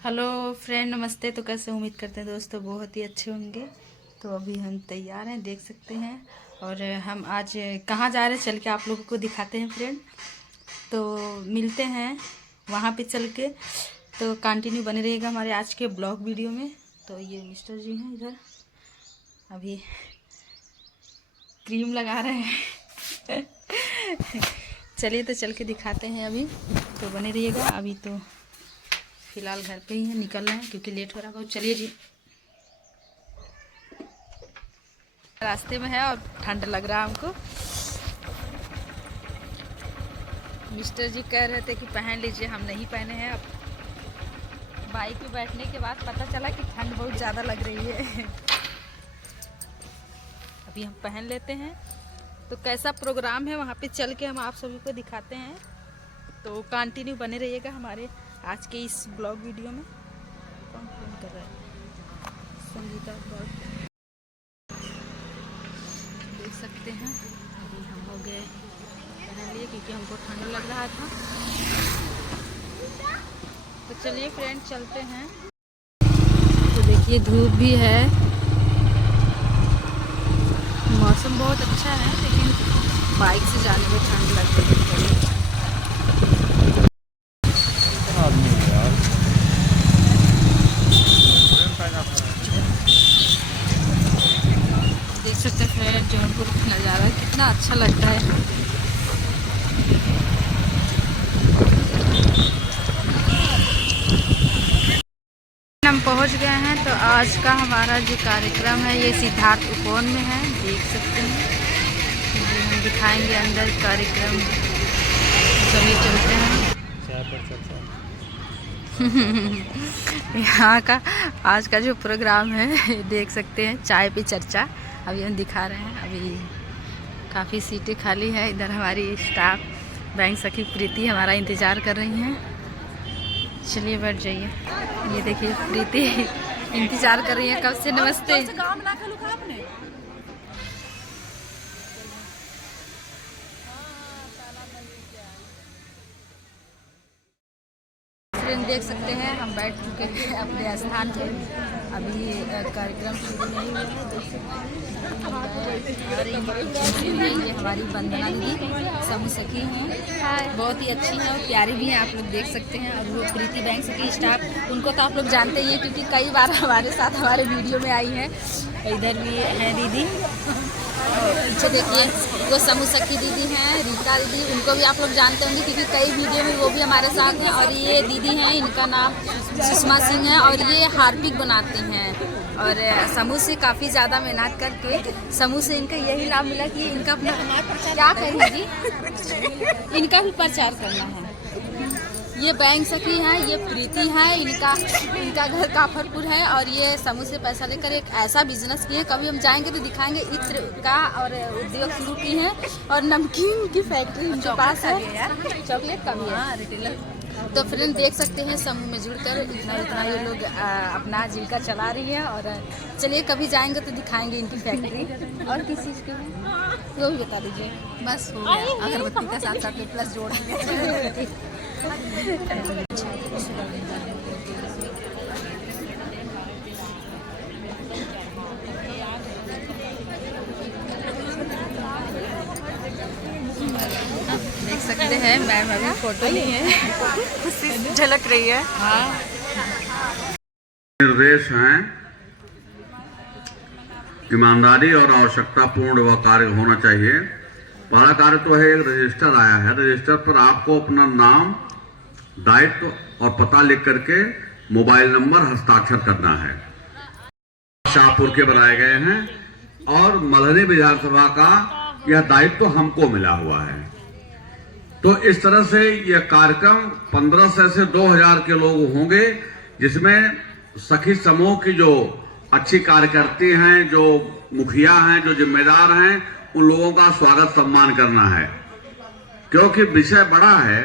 Hello friend, नमस्ते। तो कैसे उम्मीद करते हैं दोस्तों बहुत ही अच्छे होंगे। तो अभी हम तैयार हैं, देख सकते हैं। और हम आज कहाँ जा रहे हैं चल के आप लोगों को दिखाते हैं फ्रेंड। तो मिलते हैं वहाँ पे चल के। तो कंटिन्यू बने रहिएगा हमारे आज के ब्लॉग वीडियो में। तो ये मिस्टर जी हैं इधर, अभी क्रीम लगा रहे हैं। चलिए तो चल के दिखाते हैं अभी। तो बने रहिएगा। अभी तो फिलहाल घर पे ही है, निकल रहे हैं क्योंकि लेट हो रहा है बहुत। चलिए जी, रास्ते में है और ठंड लग रहा है हमको। मिस्टर जी कह रहे थे कि पहन लीजिए, हम नहीं पहने हैं। अब बाइक में बैठने के बाद पता चला कि ठंड बहुत ज़्यादा लग रही है। अभी हम पहन लेते हैं। तो कैसा प्रोग्राम है वहाँ पे चल के हम आप सभी को दिखाते हैं। तो कंटिन्यू बने रहिएगा हमारे आज के इस ब्लॉग वीडियो में। कौन फोन कर रहा है? संगीता ब्लॉग देख सकते हैं। अभी हम हो गए पहन लिए क्योंकि हमको ठंड लग रहा था। तो चलिए फ्रेंड चलते हैं। तो देखिए धूप भी है, मौसम बहुत अच्छा है, लेकिन बाइक से जाने में ठंड लग रही है। देख सकते हैं फ्रेंड जौनपुर का नज़ारा कितना अच्छा लगता है। हम पहुंच गए हैं। तो आज का हमारा जो कार्यक्रम है ये सिद्धार्थ उपवन में है, देख सकते हैं। ये हम दिखाएंगे अंदर कार्यक्रम। चलिए चलते हैं। यहाँ का आज का जो प्रोग्राम है देख सकते हैं, चाय पे चर्चा। अभी हम दिखा रहे हैं। अभी काफ़ी सीटें खाली है। इधर हमारी स्टाफ बैंक सखी प्रीति हमारा इंतज़ार कर रही हैं। चलिए बैठ जाइए। ये देखिए प्रीति इंतजार कर रही है कब से। नमस्ते। फ्रेंड देख सकते हैं हम बैठ चुके हैं अपने स्थान पे। अभी कार्यक्रम शुरू नहीं हुआ है, देख सकते हैं। ये हमारी वंदना दीदी समूह सखी हैं, बहुत ही अच्छी हैं और प्यारी भी हैं, आप लोग देख सकते हैं। और वो प्रीति बैंक सखी स्टाफ, उनको तो आप लोग जानते ही हैं क्योंकि कई बार हमारे साथ हमारे वीडियो में आई हैं। इधर भी हैं दीदी, पीछे देखिए वो समूह सखी दीदी हैं, रीता दीदी, उनको भी आप लोग जानते होंगे क्योंकि कई वीडियो में वो भी हमारे साथ हैं। और ये दीदी हैं, इनका नाम सुषमा सिंह है और ये हार्पिक बनाती हैं। और समूह से काफ़ी ज़्यादा मेहनत करके समूह से इनका यही लाभ मिला कि इनका अपना क्या कहें जी, इनका भी प्रचार करना है। ये बैंक सखी हैं, ये प्रीति है, इनका घर काफरपुर है। और ये समूह से पैसा लेकर एक ऐसा बिजनेस किए, कभी हम जाएंगे तो दिखाएंगे। इत्र का और उद्योग शुरू की है और नमकीन की फैक्ट्री इनके पास है, चॉकलेट का भी है। तो फ्रेंड देख सकते हैं समूह में जुड़कर इतना ये लोग अपना जीविका चला रही है। और चलिए कभी जाएंगे तो दिखाएंगे इनकी फैक्ट्री। और किस चीज़ की है वो भी बता दीजिए। बस हो गया, अगरबत्ती के साथ साथ प्लस जोड़ देंगे। देख सकते हैं मैम अभी फोटो ली है, झलक रही है। हाँ, निर्देश हैं ईमानदारी और आवश्यकता पूर्ण वह कार्य होना चाहिए। पहला कार्य तो है एक रजिस्टर आया है, रजिस्टर पर आपको अपना नाम, दायित्व और पता लिख करके मोबाइल नंबर हस्ताक्षर करना है। शाहपुर के बनाए गए हैं और मल्हनी विधानसभा का यह दायित्व हमको मिला हुआ है। तो इस तरह से यह कार्यक्रम 1500 से 2000 के लोग होंगे, जिसमें सखी समूह की जो अच्छी कार्यकर्ती हैं, जो मुखिया हैं, जो जिम्मेदार हैं, उन लोगों का स्वागत सम्मान करना है। क्योंकि विषय बड़ा है।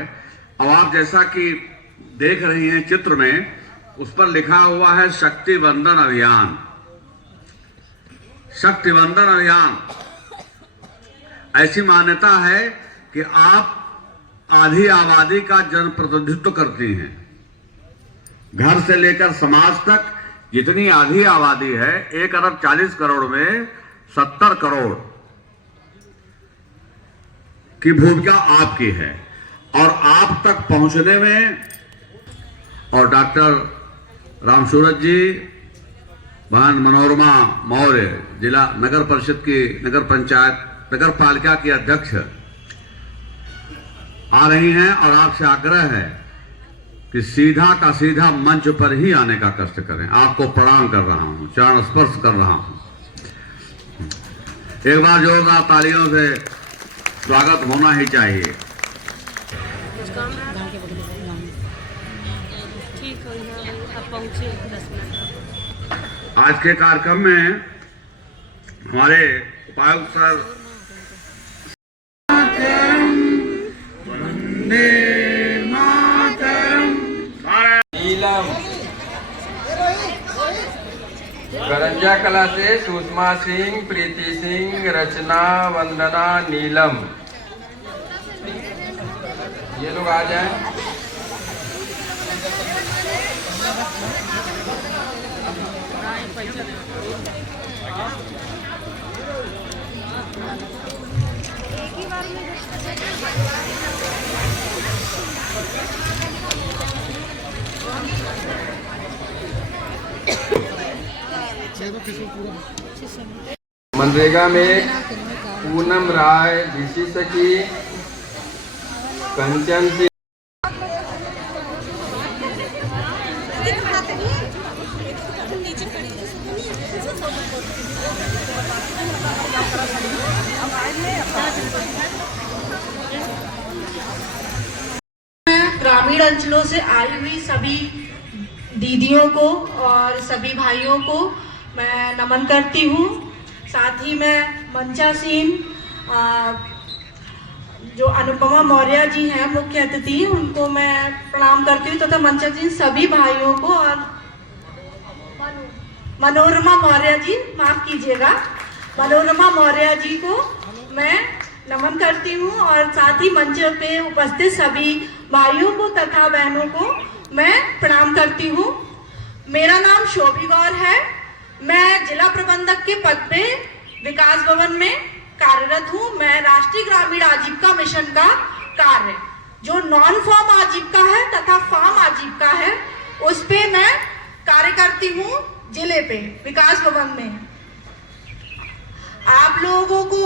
अब आप जैसा कि देख रही हैं चित्र में, उस पर लिखा हुआ है शक्ति वंदन अभियान। शक्ति वंदन अभियान ऐसी मान्यता है कि आप आधी आबादी का जनप्रतिनिधित्व करती हैं घर से लेकर समाज तक जितनी आधी आबादी है 1 अरब 40 करोड़ में 70 करोड़ की भूमिका आपकी है। और आप तक पहुंचने में, और डॉक्टर राम सूरज जी, बहन मनोरमा मौर्य, जिला नगर परिषद की नगर पालिका की अध्यक्ष आ रही हैं, और आपसे आग्रह है कि सीधा का सीधा मंच पर ही आने का कष्ट करें। आपको प्रणाम कर रहा हूं, चरण स्पर्श कर रहा हूं। एक बार जोरदार तालियों से स्वागत होना ही चाहिए। आज के कार्यक्रम में हमारे उपायुक्त सर नीलम, करंजा कला से सुषमा सिंह, प्रीति सिंह, रचना, वंदना, नीलम, ये लोग आ जाएं। मनरेगा में पूनम राय, ऋषि सखी, कंचन सिंह, ग्रामीण अंचलों से आई हुई सभी दीदियों को और सभी भाइयों को मैं नमन करती हूँ। साथ ही मैं मंचासीन जो अनुपमा मौर्य जी हैं मुख्य अतिथि, उनको मैं प्रणाम करती हूँ तथा मंचासीन सभी भाइयों को, और मनोरमा मौर्य जी, माफ कीजिएगा, मनोरमा मौर्य जी को मैं नमन करती हूँ। और साथ ही मंच पे उपस्थित सभी भाइयों को तथा बहनों को मैं प्रणाम करती हूँ। मेरा नाम शोभी गौर है। मैं जिला प्रबंधक के पद पे विकास भवन में कार्यरत हूँ। मैं राष्ट्रीय ग्रामीण आजीविका मिशन का कार्य, जो नॉन फॉर्म आजीविका है तथा फॉर्म आजीविका है, उस पे मैं कार्य करती हूँ जिले पे विकास भवन में। आप लोगों को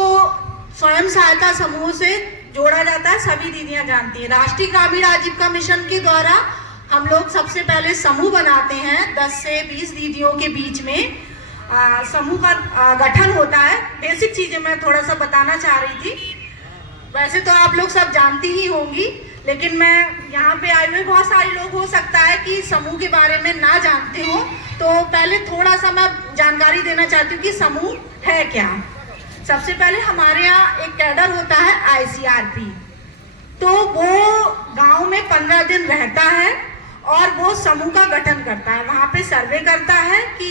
स्वयं सहायता समूह से जोड़ा जाता है, सभी दीदियां जानती हैं। राष्ट्रीय ग्रामीण आजीविका मिशन के द्वारा हम लोग सबसे पहले समूह बनाते हैं। 10 से 20 दीदियों के बीच में समूह का गठन होता है। बेसिक चीजें मैं थोड़ा सा बताना चाह रही थी। वैसे तो आप लोग सब जानती ही होंगी, लेकिन मैं यहाँ पे आए हुए बहुत सारे लोग हो सकता है कि समूह के बारे में ना जानते हो, तो पहले थोड़ा सा मैं जानकारी देना चाहती हूँ कि समूह है क्या। सबसे पहले हमारे यहाँ एक कैडर होता है ICRP, तो वो गांव में 15 दिन रहता है और वो समूह का गठन करता है। वहाँ पे सर्वे करता है कि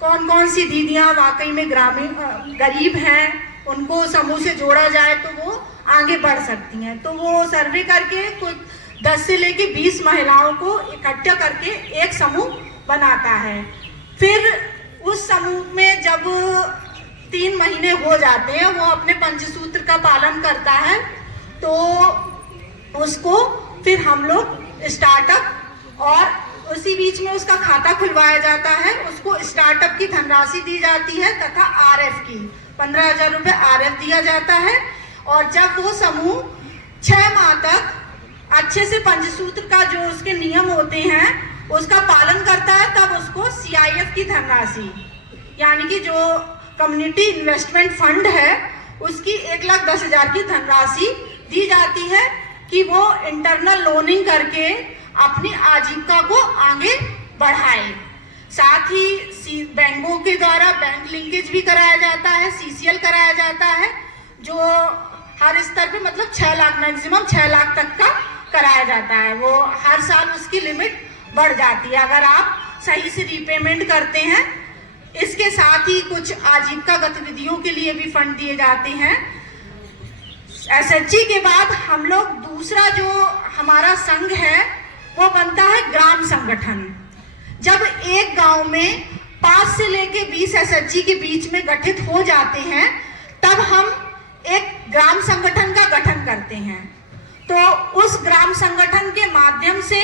कौन कौन सी दीदियाँ वाकई में ग्रामीण गरीब हैं, उनको समूह से जोड़ा जाए तो वो आगे बढ़ सकती हैं। तो वो सर्वे करके कुछ 10 से लेके 20 महिलाओं को इकट्ठा करके एक समूह बनाता है। फिर उस समूह में जब 3 महीने हो जाते हैं, वो अपने पंचसूत्र का पालन करता है, तो उसको फिर हम लोग स्टार्टअप, और उसी बीच में उसका खाता खुलवाया जाता है। उसको स्टार्टअप की धनराशि दी जाती है तथा RF की 15,000 रुपये RF दिया जाता है। और जब वो समूह 6 माह तक अच्छे से पंचसूत्र का जो उसके नियम होते हैं उसका पालन करता है, तब उसको CIF की धनराशि, यानी कि जो कम्युनिटी इन्वेस्टमेंट फंड है, उसकी 1,10,000 की धनराशि दी जाती है कि वो इंटरनल लोनिंग करके अपनी आजीविका को आगे बढ़ाए। साथ ही बैंकों के द्वारा बैंक लिंकेज भी कराया जाता है, CCL कराया जाता है, जो हर स्तर पे मतलब 6 लाख, मैक्सिमम 6 लाख तक का कराया जाता है। वो हर साल उसकी लिमिट बढ़ जाती है अगर आप सही से रीपेमेंट करते हैं। इसके साथ ही कुछ आजीविका गतिविधियों के लिए भी फंड दिए जाते हैं। SHG के बाद हम लोग दूसरा जो हमारा संघ है वो बनता है ग्राम संगठन। जब एक गांव में 5 से लेके 20 एसएचजी के बीच में गठित हो जाते हैं, तब हम एक ग्राम संगठन का गठन करते हैं। तो उस ग्राम संगठन के माध्यम से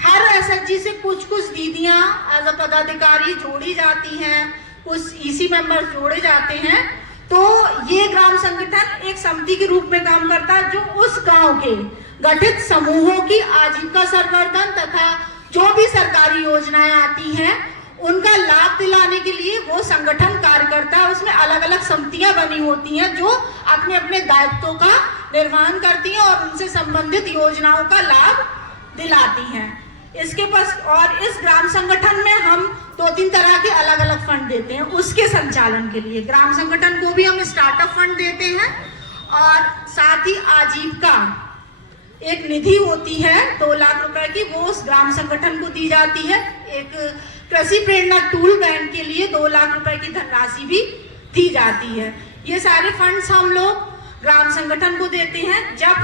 हर एसएचजी से कुछ कुछ दीदियां एज अ पदाधिकारी जोड़ी जाती हैं, कुछ ईसी मेंबर जोड़े जाते हैं। तो ये ग्राम संगठन एक समिति के रूप में काम करता है, जो उस गांव के गठित समूहों की आजीविका संवर्धन तथा जो भी सरकारी योजनाएं आती हैं उनका लाभ दिलाने के लिए वो संगठन कार्य करता है। उसमें अलग अलग समितियां बनी होती हैं जो अपने अपने दायित्वों का निर्वहन करती हैं और उनसे संबंधित योजनाओं का लाभ दिलाती हैं। इसके पास और इस ग्राम संगठन में हम 2-3 तरह के अलग अलग फंड देते हैं उसके संचालन के लिए। ग्राम संगठन को भी हम स्टार्टअप फंड देते हैं और साथ ही आजीविका एक निधि होती है 2 लाख रुपए की, वो उस ग्राम संगठन को दी जाती है। एक कृषि प्रेरणा टूल बैंक के लिए 2 लाख रुपए की धनराशि भी दी जाती है। ये सारे फंड्स हम लोग ग्राम संगठन को देते हैं। जब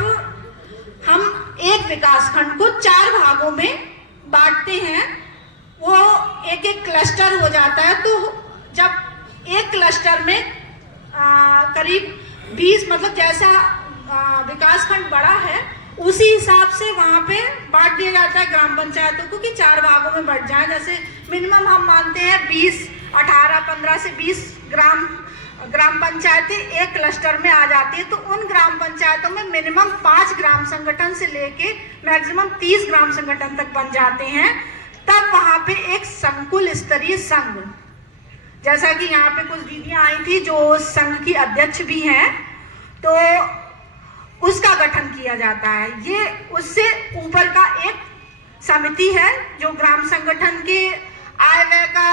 हम एक विकास खंड को 4 भागों में बांटते हैं, वो एक एक क्लस्टर हो जाता है। तो जब एक क्लस्टर में करीब 20 मतलब जैसा विकास खंड बड़ा है उसी हिसाब से वहां पे बांट दिया जाता है ग्राम पंचायतों को कि 4 भागों में बढ़ जाए। जैसे मिनिमम हम मानते हैं 20, 18, 15 से 20 ग्राम पंचायतें एक क्लस्टर में आ जाती है। तो उन ग्राम पंचायतों में मिनिमम 5 ग्राम संगठन से लेके मैक्सिमम 30 ग्राम संगठन तक बन जाते हैं। तब वहां पे एक संकुल स्तरीय संघ, जैसा कि यहाँ पे कुछ दीदियां आई थी जो संघ की अध्यक्ष भी हैं, तो उसका गठन किया जाता है। ये उससे ऊपर का एक समिति है जो ग्राम संगठन के आय व्यय का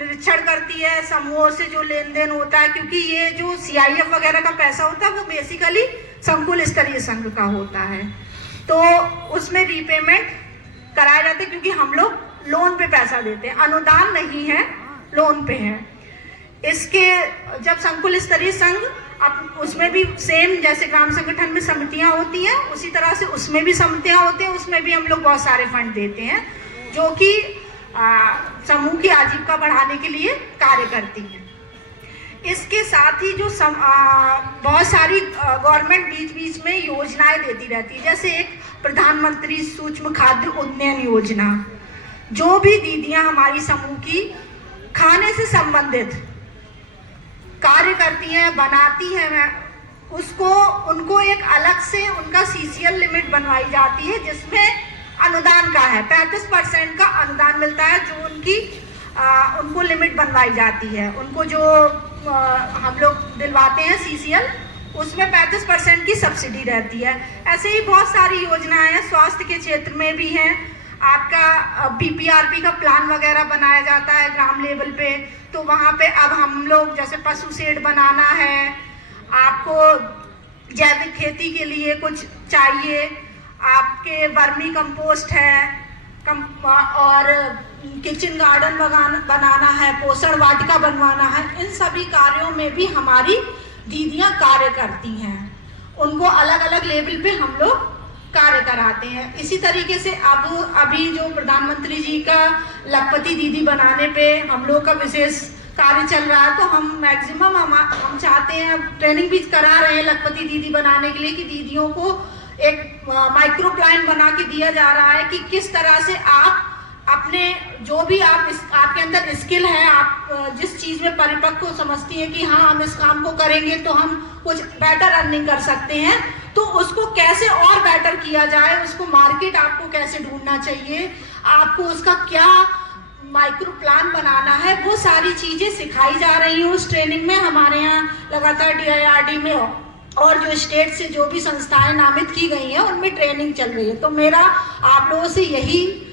निरीक्षण करती है, समूहों से जो लेन देन होता है, क्योंकि ये जो CIF वगैरह का पैसा होता है वो बेसिकली संकुल स्तरीय संघ का होता है। तो उसमें रीपेमेंट कराया जाता है, क्योंकि हम लोग लोन पे पैसा देते हैं, अनुदान नहीं है, लोन पे है। इसके जब संकुल स्तरीय संघ अब उसमें भी सेम जैसे ग्राम संगठन में समितियां होती हैं उसी तरह से उसमें भी समितियां होती हैं। उसमें भी हम लोग बहुत सारे फंड देते हैं जो कि समूह की आजीविका बढ़ाने के लिए कार्य करती हैं। इसके साथ ही जो बहुत सारी गवर्नमेंट बीच बीच में योजनाएं देती रहती है, जैसे एक प्रधानमंत्री सूक्ष्म खाद्य उन्नयन योजना, जो भी दीदियां हमारी समूह की खाने से संबंधित कार्य करती हैं, बनाती हैं, उसको उनको एक अलग से उनका CCL लिमिट बनवाई जाती है, जिसमें अनुदान का है 35% का अनुदान मिलता है, जो उनको लिमिट बनवाई जाती है। उनको जो हम लोग दिलवाते हैं CCL, उसमें 35% की सब्सिडी रहती है। ऐसे ही बहुत सारी योजनाएं हैं, स्वास्थ्य के क्षेत्र में भी हैं। आपका PPRP का प्लान वगैरह बनाया जाता है ग्राम लेवल पे, तो वहाँ पे अब हम लोग जैसे पशु शेड बनाना है, आपको जैविक खेती के लिए कुछ चाहिए, आपके वर्मी कंपोस्ट है और किचन गार्डन बनाना है, पोषण वाटिका बनवाना है, इन सभी कार्यों में भी हमारी दीदियां कार्य करती हैं। उनको अलग अलग लेवल पे हम लोग कार्य कराते हैं। इसी तरीके से अब अभी जो प्रधानमंत्री जी का लखपति दीदी बनाने पे हम लोग का विशेष कार्य चल रहा है, तो हम मैक्सिमम हम चाहते हैं, ट्रेनिंग भी करा रहे हैं लखपति दीदी बनाने के लिए, कि दीदियों को एक माइक्रो प्लान बना के दिया जा रहा है कि किस तरह से आप अपने जो भी आपके अंदर स्किल है, आप जिस चीज में परिपक्व समझती है कि हाँ हम इस काम को करेंगे तो हम कुछ बेटर अर्निंग कर सकते हैं, तो उसको कैसे और बेटर किया जाए, उसको मार्केट आपको कैसे ढूंढना चाहिए, आपको उसका क्या माइक्रो प्लान बनाना है, वो सारी चीजें सिखाई जा रही हैं उस ट्रेनिंग में। हमारे यहाँ लगातार DIRD में और जो स्टेट से जो भी संस्थाएं नामित की गई हैं उनमें ट्रेनिंग चल रही है। तो मेरा आप लोगों से यही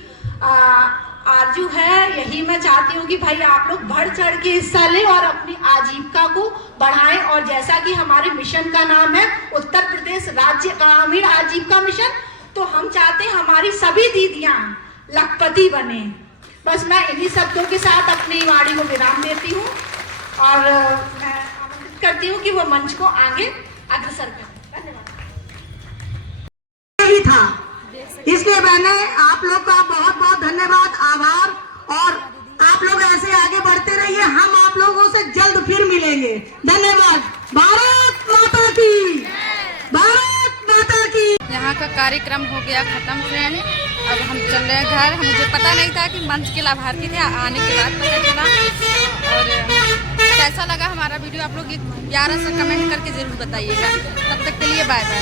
आरजू है, यही मैं चाहती हूँ कि भाई आप लोग बढ़ चढ़ के हिस्सा लें और अपनी आजीविका को बढ़ाएं। और जैसा कि हमारे मिशन का नाम है उत्तर प्रदेश राज्य ग्रामीण आजीविका मिशन, तो हम चाहते हैं हमारी सभी दीदियां लखपति बने। बस मैं इन्हीं शब्दों के साथ अपनी वाणी को विराम देती हूँ और मैं आमंत्रित करती हूँ कि वो मंच को आगे अग्रसर करें। धन्यवाद। ही था, इसलिए मैंने आप लोग का बहुत बहुत धन्यवाद, आभार धन्यवाद। भारत माता की, भारत माता की। यहाँ का कार्यक्रम हो गया खत्म फ्रेंड। अब हम चल रहे हैं घर। मुझे पता नहीं था कि मंच के लाभार्थी थे, आने के बाद पता चला। और कैसा लगा हमारा वीडियो आप लोग प्यारा सा कमेंट करके ज़रूर बताइएगा। तब तक के लिए बाय बाय।